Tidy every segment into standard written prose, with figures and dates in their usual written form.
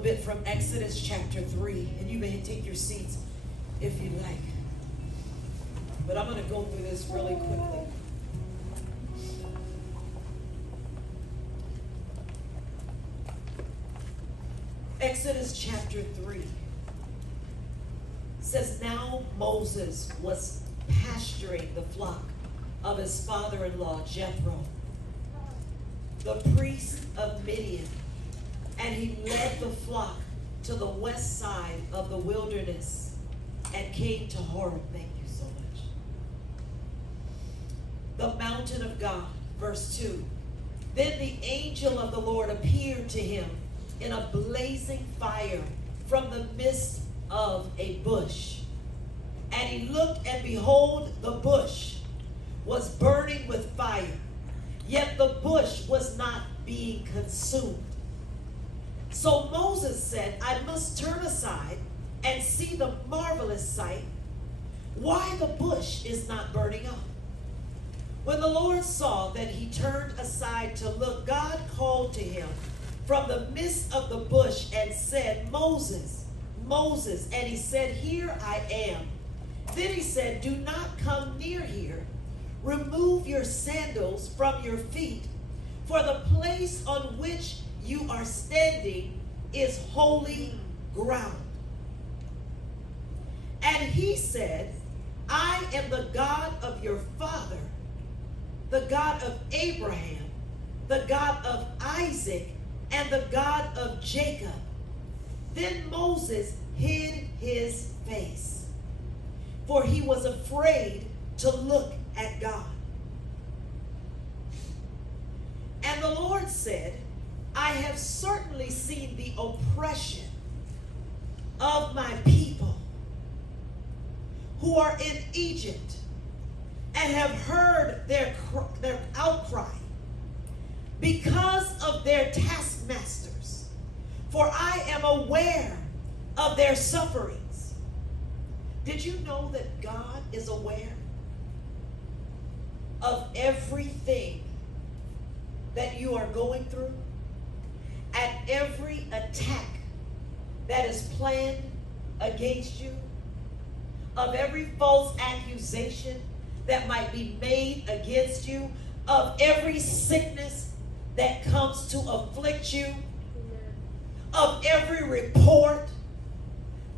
little bit from Exodus chapter 3, and you may take your seats if you like. But I'm going to go through this really quickly. Exodus chapter 3 says, now Moses was pasturing the flock of his father-in-law Jethro, the priest of Midian, and he led the flock to the west side of the wilderness and came to Horeb. Thank you so much. The mountain of God. Verse 2. Then the angel of the Lord appeared to him in a blazing fire from the midst of a bush. And he looked, and behold, the bush was burning with fire, yet the bush was not being consumed. So Moses said, I must turn aside and see the marvelous sight, why the bush is not burning up. When the Lord saw that he turned aside to look, God called to him from the midst of the bush and said, Moses, Moses. And he said, here I am. Then he said, do not come near here. Remove your sandals from your feet, for the place on which you are standing is holy ground. And he said, I am the God of your father, the God of Abraham, the God of Isaac, and the God of Jacob. Then Moses hid his face, for he was afraid to look at God. And the Lord said, I have certainly seen the oppression of my people who are in Egypt, and have heard their outcry because of their taskmasters, for I am aware of their sufferings. Did you know that God is aware of everything that you are going through? At every attack that is planned against you, of every false accusation that might be made against you, of every sickness that comes to afflict you, of every report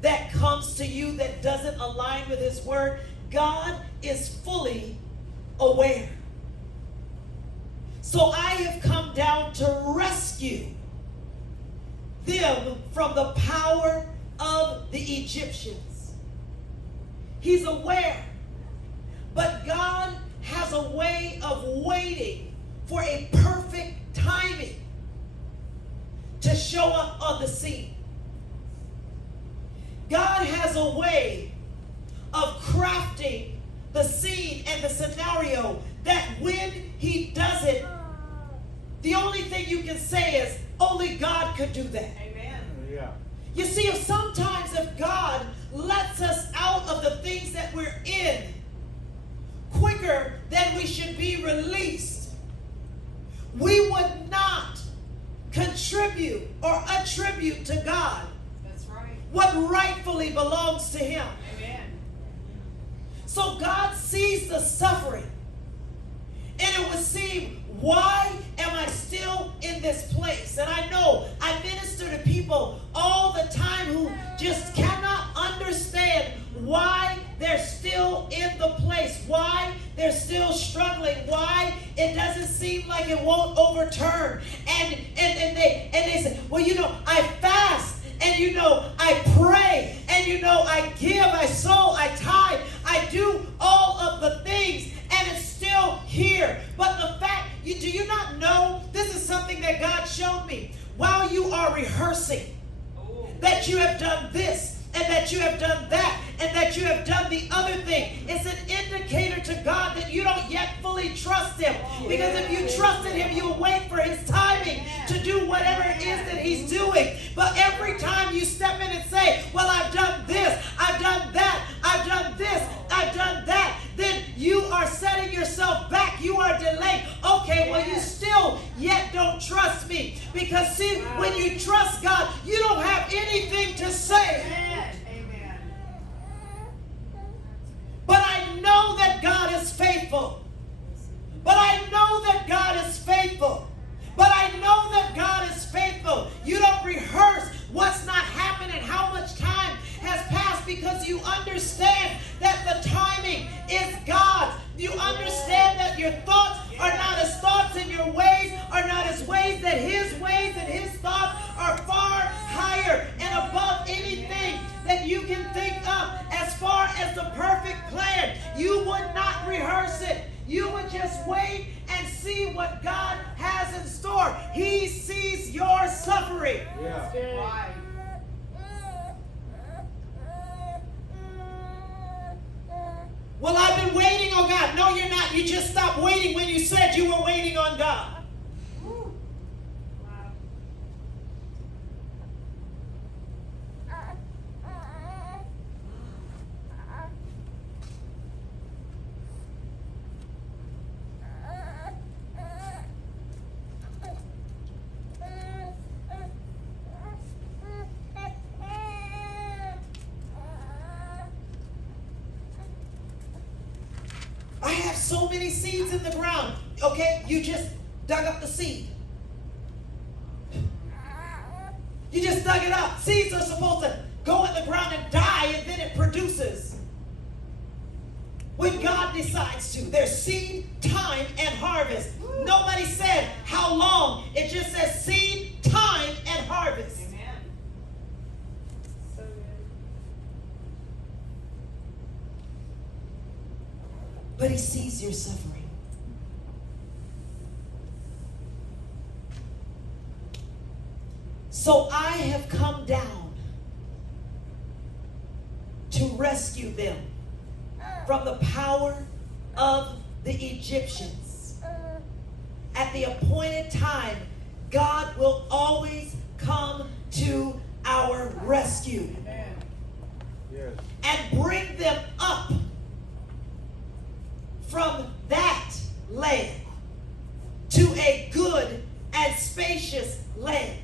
that comes to you that doesn't align with his word, God is fully aware. So I have come down to rescue them from the power of the Egyptians. He's aware. But God has a way of waiting for a perfect timing to show up on the scene. God has a way of crafting the scene and the scenario that when he does it, the only thing you can say is, only God could do that. Amen. Yeah. You see, if God lets us out of the things that we're in quicker than we should be released, we would not contribute or attribute to God That's right. what rightfully belongs to him. Amen. So God sees the suffering, and it would seem, why am I still in this place? And I know I minister to people all the time who just cannot understand why they're still in the place, why they're still struggling, why it doesn't seem like it won't overturn. And they say, well, I fast, and I pray, and I give, I sow, I tithe, I do all of the things, and it's still here. But the fact, do you not know, this is something that God showed me while you are rehearsing, that you have done this, and that you have done that, and that you have done the other thing. It's an indicator to God that you don't yet fully trust him. Because if you trusted him, you'll wait for his timing to do whatever it is that he's doing. But every time you step in and say, well, I've done this, I've done that, I've done this, I've done that, then you are setting yourself back. You are delayed. Okay, well, you still yet don't trust me. Because see, when you trust God, you don't have you would just wait and see what God has in store. He sees your suffering. Yeah. Right. Well, I've been waiting on God. No, you're not. You just stopped waiting when you said you were waiting on God. I have so many seeds in the ground. Okay, you just dug up the seed. You just dug it up. Seeds are supposed to go in the ground and die, and then it produces. When God decides to, there's seed, time, and harvest. Nobody said how long. It just says seed, time, and harvest. Amen. So good. But he sees your suffering. So I have come down to rescue them from the power of the Egyptians. At the appointed time, God will always come to our rescue. Amen. Yes. And bring them up from that land to a good and spacious land.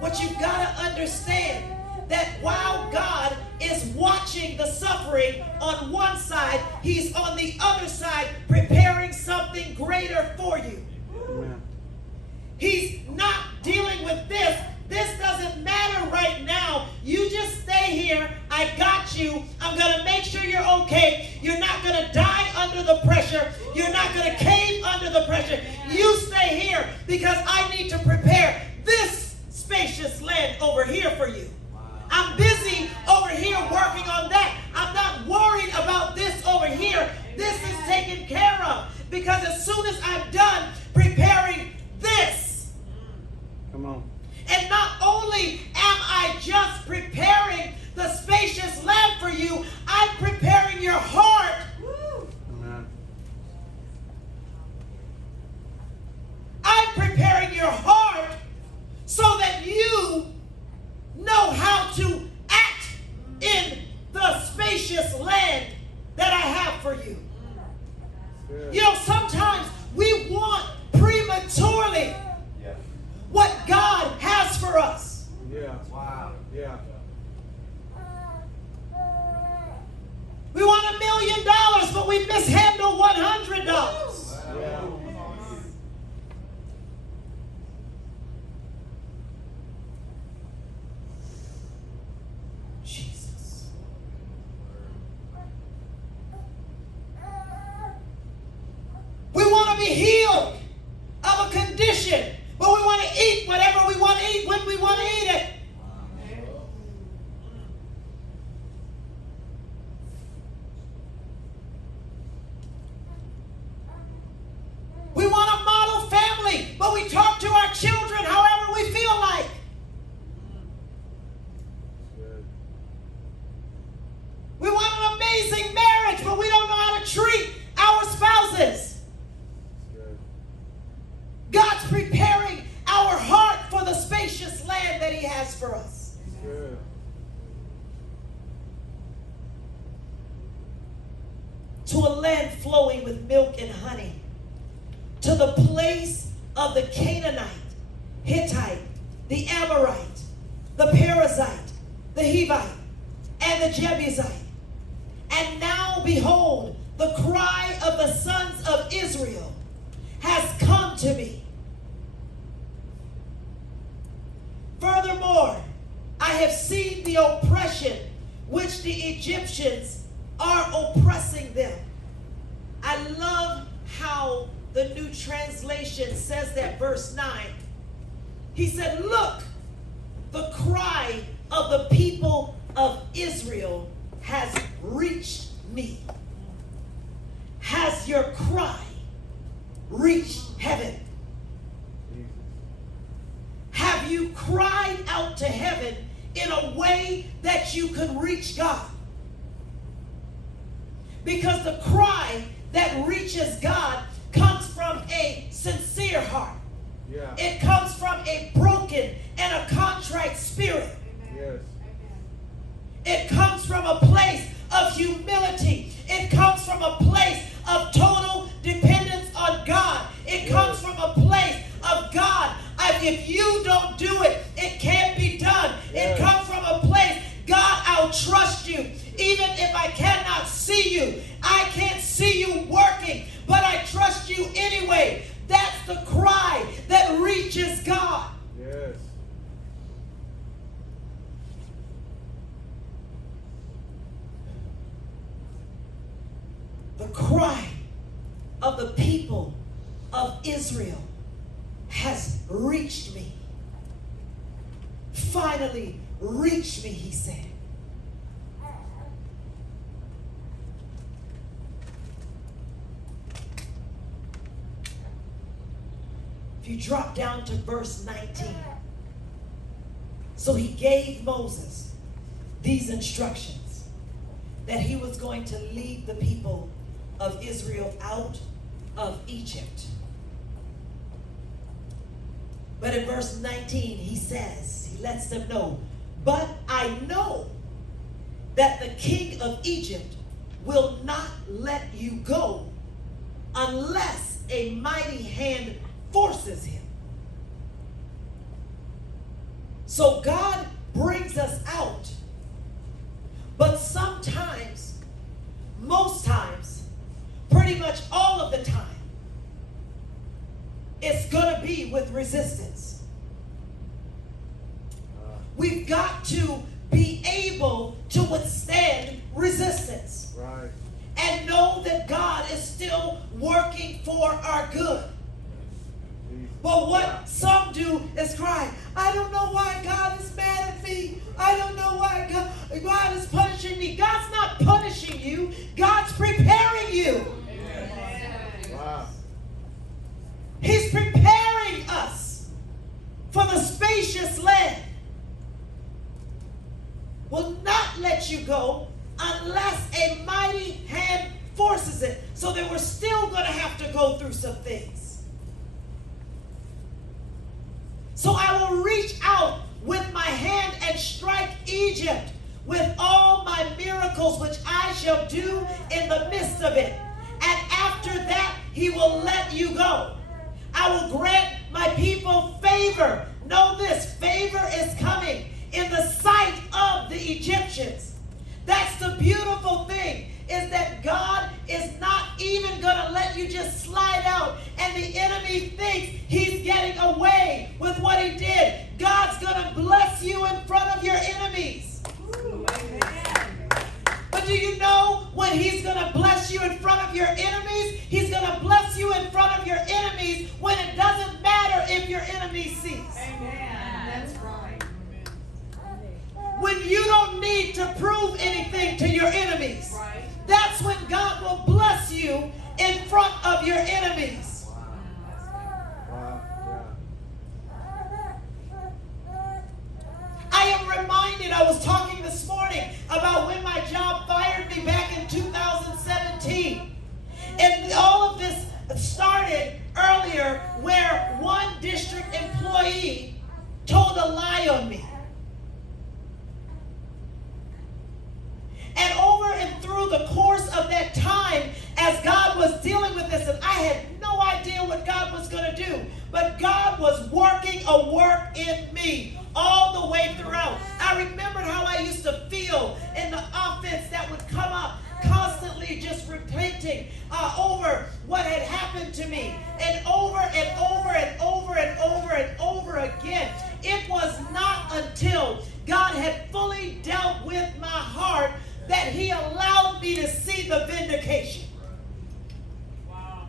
What you've got to understand, that while God is watching the suffering on one side, he's on the other side preparing something greater for you. Amen. He's not dealing with this. This doesn't matter right now. You just stay here. I got you. I'm going to make sure you're okay. You're not going to die under the pressure. You're not going to cave under the pressure. You stay here because I need to prepare this spacious land over here for you. I'm busy over here working on that. I'm not worried about this over here. This is taken care of, because as soon as I'm done preparing this, Come on. and not only am I just preparing the spacious land for you, I'm preparing your heart. Amen. I'm preparing your heart so that you know how to act in the spacious land that I have for you. Good. You know, sometimes we want prematurely Yeah. what God has for us. Yeah. Wow. Yeah. We want $1 million, but we mishandle $100. Yeah. Jesus. We want to be healed of a condition, but we want to eat whatever we want to eat when we want to eat it. We want a model family, but we talk to our children however we feel like. Good. We want an amazing marriage, but we don't know how to treat our spouses. Good. God's preparing our heart for the spacious land that he has for us. Good. To a land flowing with milk and honey. To the place of the Canaanite, Hittite, the Amorite, the Perizzite, the Hivite, and the Jebusite. And now behold, the cry of the sons of Israel has come to me. Furthermore, I have seen the oppression which the Egyptians are oppressing them. I love how the New Translation says that, verse 9. He said, look, the cry of the people of Israel has reached me. Has has your cry reached heaven? Jesus. Have you cried out to heaven in a way that you could reach God? Because the cry that reaches God comes from a sincere heart. Yeah. It comes from a broken and a contrite spirit. Yes. It comes from a place of humility. It comes from a place of total dependence on God. It comes from a place of God. If you don't do it, it can't be done. It comes from a place, God, I'll trust you. Even if I cannot see you, I can't see you working, but I trust you anyway. That's the cry that reaches God. Yes. The cry of the people of Israel has reached me. Finally reached me, he said. If you drop down to verse 19. So he gave Moses these instructions, that he was going to lead the people of Israel out of Egypt. But in verse 19, he says, he lets them know, but I know that the king of Egypt will not let you go unless a mighty hand forces him. So God brings us out, but sometimes, most times, pretty much all of the time, it's going to be with resistance. We've got to be able to withstand resistance. Right. And know that God is still working for our good. But what some do is cry, I don't know why God is mad at me. I don't know why God is punishing me. God's not punishing you. God's preparing you. Wow. He's preparing us for the spacious land. Will not let you go unless a mighty hand forces it. So that we're still going to have to go through some things. So I will reach out with my hand and strike Egypt with all my miracles, which I shall do in the midst of it. And after that, he will let you go. I will grant my people favor. Know this, favor is coming in the sight of the Egyptians. That's the beautiful thing, is that God is not even going to let you just slide out and the enemy thinks he's getting away with what he did. God's going to bless you in front of your enemies. Ooh, but do you know when he's going to bless you in front of your enemies? He's going to bless you in front of your enemies when it doesn't matter if your enemy sees. Amen. That's right. When you don't need to prove anything to your enemies. Right. That's when God will bless you in front of your enemies. Wow. I am reminded, I was talking this morning about when my job fired me back in 2017. And all of this started earlier where one district employee told a lie on me. And over and through the course of that time, as God was dealing with this, and I had no idea what God was going to do, but God was working a work in me all the way throughout. I remembered how I used to feel in the offense that would come up, constantly just repenting over what had happened to me, and over and over and over and over and over again. It was not until God had fully dealt with my heart that he allowed me to see the vindication. Wow.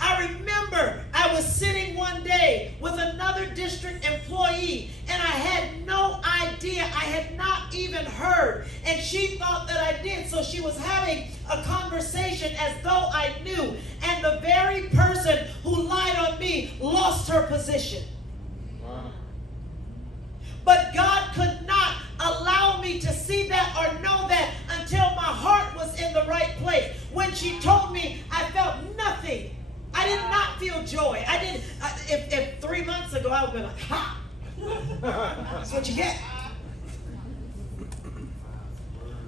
I remember I was sitting one day with another district employee, and I had no idea. I had not even heard. And And she thought that I did. So she was having a conversation as though I knew. And the very person who lied on me lost her position. Wow. But God could not allow me to see that or know that until my heart was in the right place. When she told me, I felt nothing. I did not feel joy. If 3 months ago I would have been like, ha! That's what you get.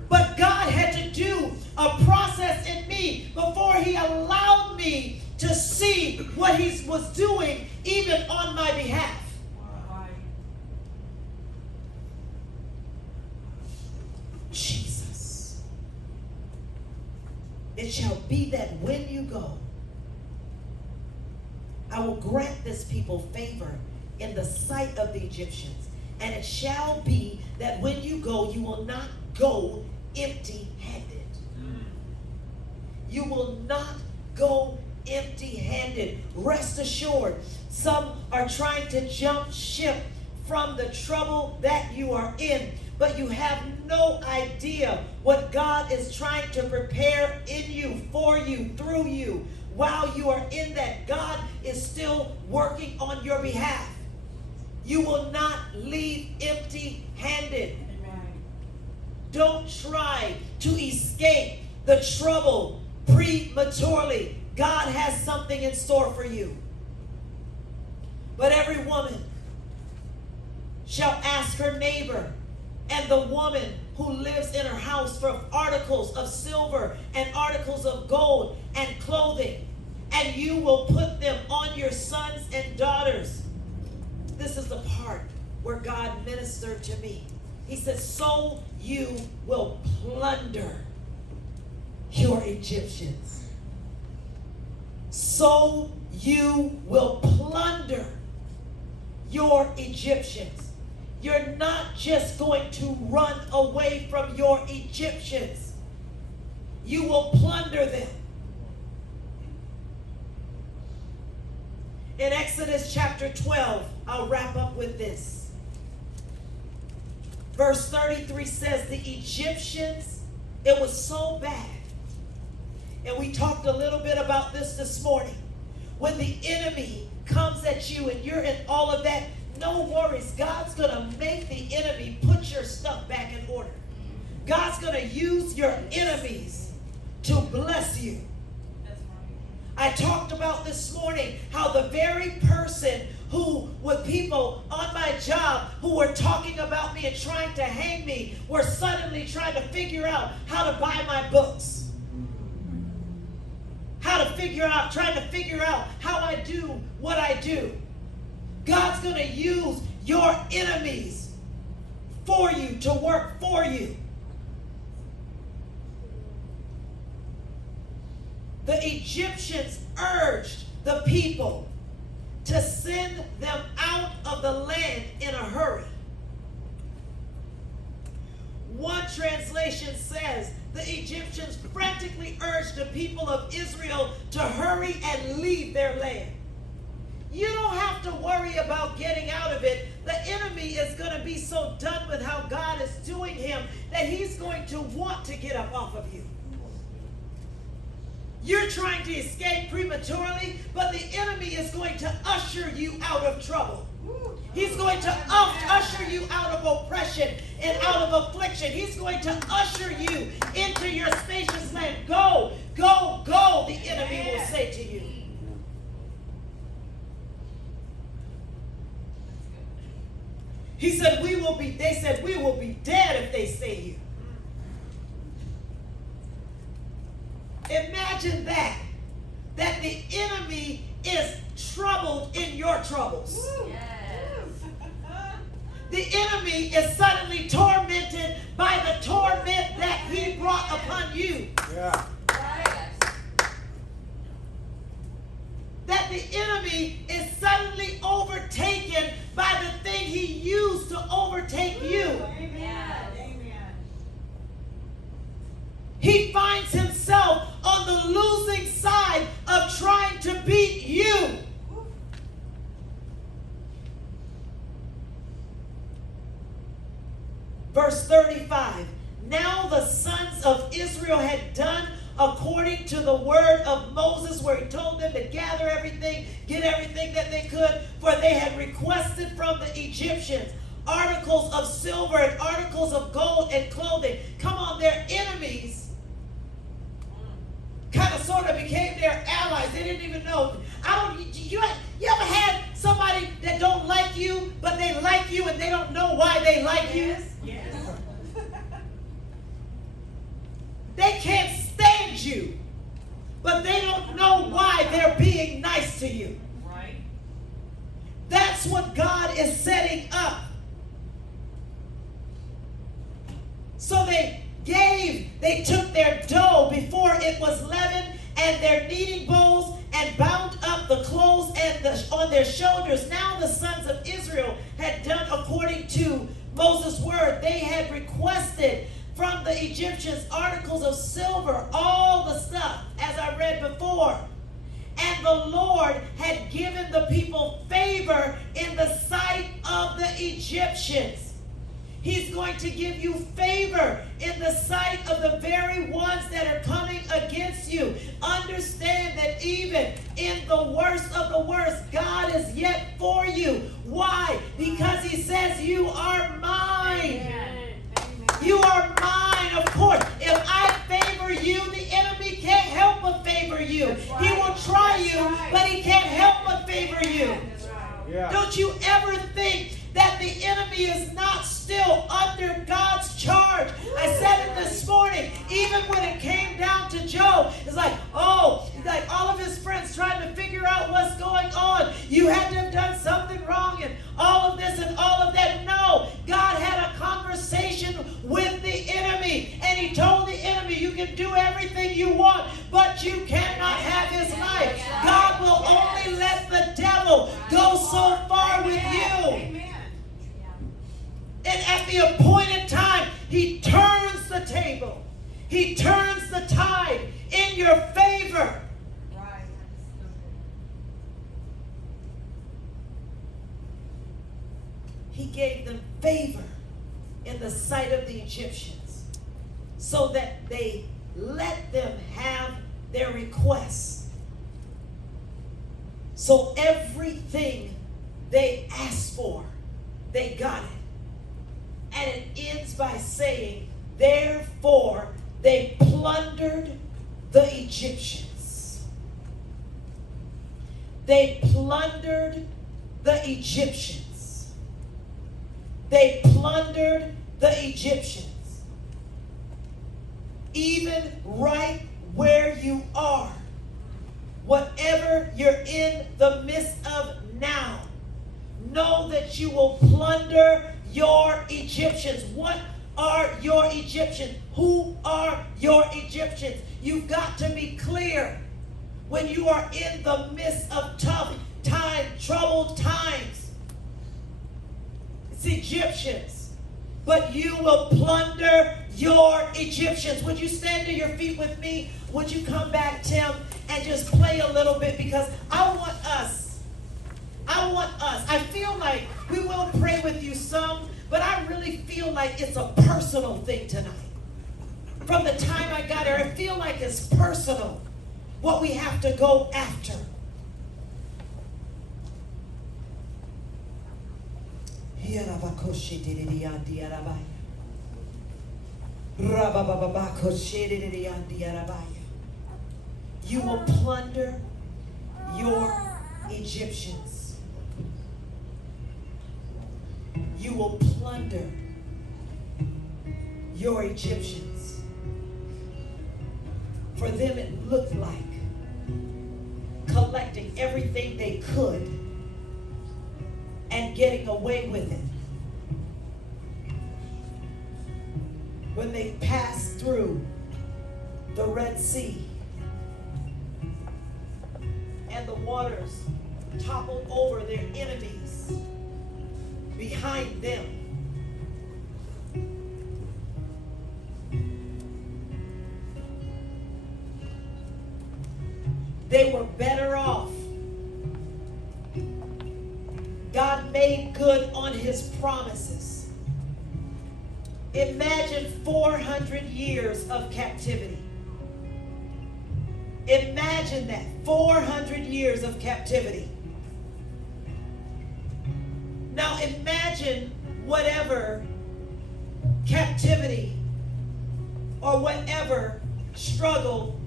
But God had to do a process in me before he allowed me to see what he was doing even on my behalf. Jesus. It shall be that when you go, I will grant this people favor in the sight of the Egyptians. And it shall be that when you go, you will not go empty-handed. You will not go empty-handed. Rest assured, some are trying to jump ship from the trouble that you are in, but you have no idea what God is trying to prepare in you, for you, through you. While you are in that, God is still working on your behalf. You will not leave empty-handed. Don't try to escape the trouble prematurely. God has something in store for you. But every woman shall ask her neighbor and the woman who lives in her house for articles of silver and articles of gold and clothing, and you will put them on your sons and daughters. This is the part where God ministered to me. He says, so you will plunder your Egyptians. So you will plunder your Egyptians. You're not just going to run away from your Egyptians. You will plunder them. In Exodus chapter 12, I'll wrap up with this. Verse 33 says the Egyptians, it was so bad. And we talked a little bit about this morning. When the enemy comes at you and you're in all of that, no worries. God's going to make the enemy put your stuff back in order. God's going to use your enemies to bless you. I talked about this morning how the very person who, with people on my job who were talking about me and trying to hang me, were suddenly trying to figure out how to buy my books. Trying to figure out how I do what I do. God's going to use your enemies for you, to work for you. The Egyptians urged the people to send them out of the land in a hurry. One translation says the Egyptians frantically urged the people of Israel to hurry and leave their land. You don't have to worry about getting out of it. The enemy is going to be so done with how God is doing him that he's going to want to get up off of you. You're trying to escape prematurely, but the enemy is going to usher you out of trouble. He's going to usher you out of oppression and out of affliction. He's going to usher you into your spacious land. Go, go, go, the enemy will say to you. He said, they said, we will be dead if they stay here. Imagine that the enemy is troubled in your troubles. Yes. The enemy is suddenly tormented by the torment that he brought upon you. Yeah. That the enemy is suddenly overtaken by the thing he used to overtake you. Amen. He finds himself on the losing side of trying to beat you. Verse 35. Now the sons of Israel had done according to the word of Moses, where he told them to gather everything, get everything that they could, for they had requested from the Egyptians articles of silver and articles of gold and clothing. Come on, their enemies kind of sort of became their allies. They didn't even know. You ever had somebody that don't like you, but they like you and they don't know why they like you? Yes. They can't stand you, but they don't know why they're being nice to you. Right. That's what God is setting up. So they took their dough before it was leavened, and their kneading bowls, and bound up the clothes on their shoulders. Now the sons of Israel had done according to Moses' word. They had requested from the Egyptians articles of silver, all the stuff, as I read before. And the Lord had given the people favor in the sight of the Egyptians. He's going to give you favor in the sight of the very ones that are coming against you. Understand that even in the worst of the worst, God is yet for you. Why? Because he says, you are mine. Amen. You are mine, of course. If I favor you, the enemy can't help but favor you. Right. He will try you, Right. but he can't help but favor you. That's right. Yeah. Don't you ever think that the enemy is not still under God's charge. I said it this morning, even when it came down to Job, it's like, like all of his friends trying to figure out what's going on. You had to have done something wrong and all of this and all of that. No, God had a conversation with the enemy, and he told the enemy, you can do everything you want, but you cannot have his life. God will only let the devil go so far with you. Amen. And at the appointed time, he turns the table. He turns the tide in your favor. Right. He gave them favor in the sight of the Egyptians so that they let them have their requests. So everything they asked for, they got it. And it ends by saying, therefore, they plundered the Egyptians. They plundered the Egyptians. They plundered the Egyptians. Even right where you are, whatever you're in the midst of now, know that you will plunder your Egyptians. What are your Egyptians? Who are your Egyptians? You've got to be clear when you are in the midst of tough time, troubled times. It's Egyptians. But you will plunder your Egyptians. Would you stand to your feet with me? Would you come back, Tim, and just play a little bit? Because I want us. I feel like we will pray with you some, but I really feel like it's a personal thing tonight. From the time I got here, I feel like it's personal what we have to go after. You will plunder your Egyptians. You will plunder your Egyptians. For them it looked like collecting everything they could and getting away with it. When they passed through the Red Sea and the waters toppled over their enemies behind them, they were better off. God made good on his promises. Imagine 400 years of captivity. Imagine that. 400 years of captivity. Now imagine whatever captivity or whatever struggle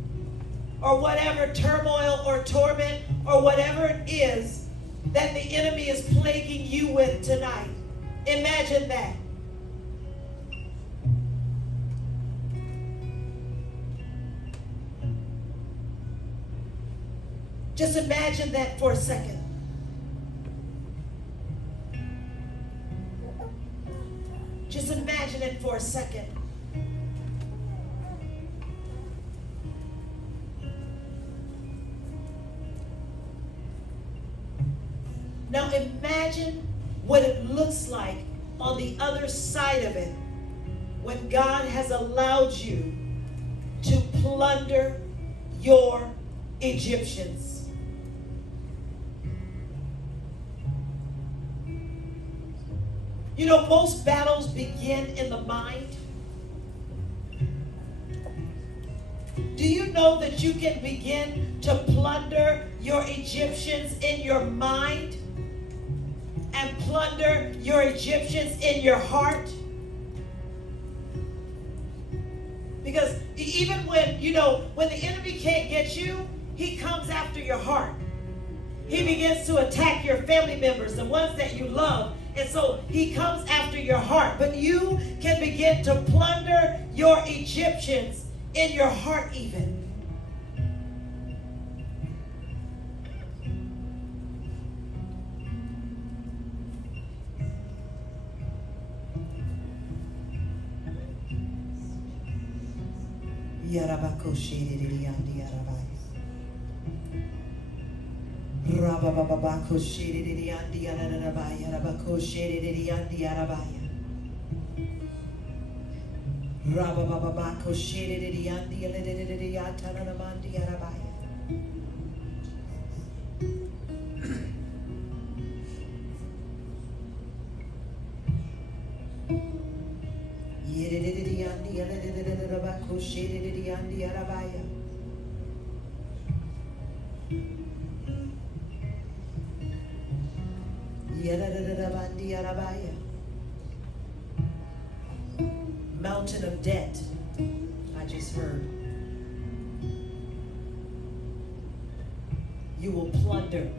or whatever turmoil or torment or whatever it is that the enemy is plaguing you with tonight. Imagine that. Just imagine that for a second. Just imagine it for a second. Now imagine what it looks like on the other side of it when God has allowed you to plunder your Egyptians. You know, most battles begin in the mind. Do you know that you can begin to plunder your Egyptians in your mind and plunder your Egyptians in your heart? Because even when, when the enemy can't get you, he comes after your heart. He begins to attack your family members, the ones that you love. And so he comes after your heart. But you can begin to plunder your Egyptians in your heart even. Mountain of debt, I just heard. You will plunder.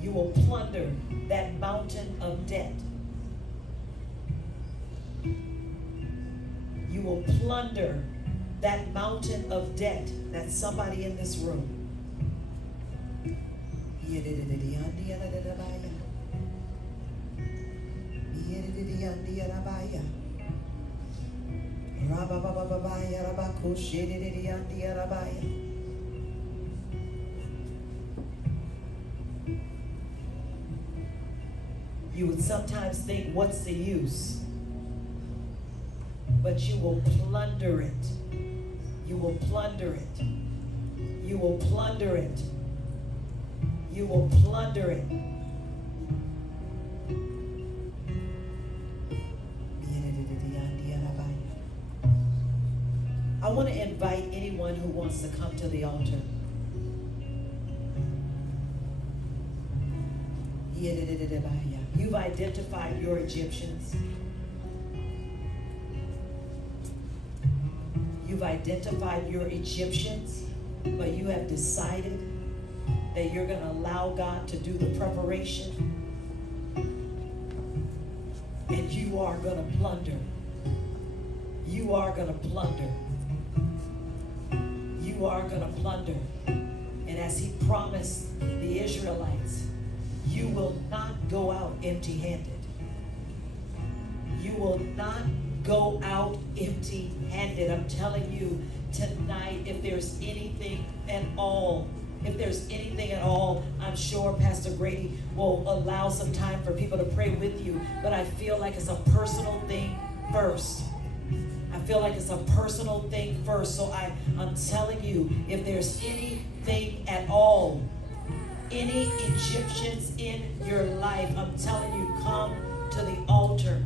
You will plunder that mountain of debt. You will plunder that mountain of debt. That's somebody in this room. You would sometimes think, what's the use? But you will plunder it. You will plunder it. You will plunder it. You will plunder it. I want to invite anyone who wants to come to the altar. You've identified your Egyptians. You've identified your Egyptians, but you have decided that you're going to allow God to do the preparation. And you are going to plunder. You are going to plunder. You are going to plunder. And as he promised the Israelites, you will not go out empty-handed. You will not go out empty-handed. I'm telling you tonight, if there's anything at all, I'm sure Pastor Grady will allow some time for people to pray with you, but I feel like it's a personal thing first. So I'm telling you, if there's anything at all, any Egyptians in your life, I'm telling you, come to the altar.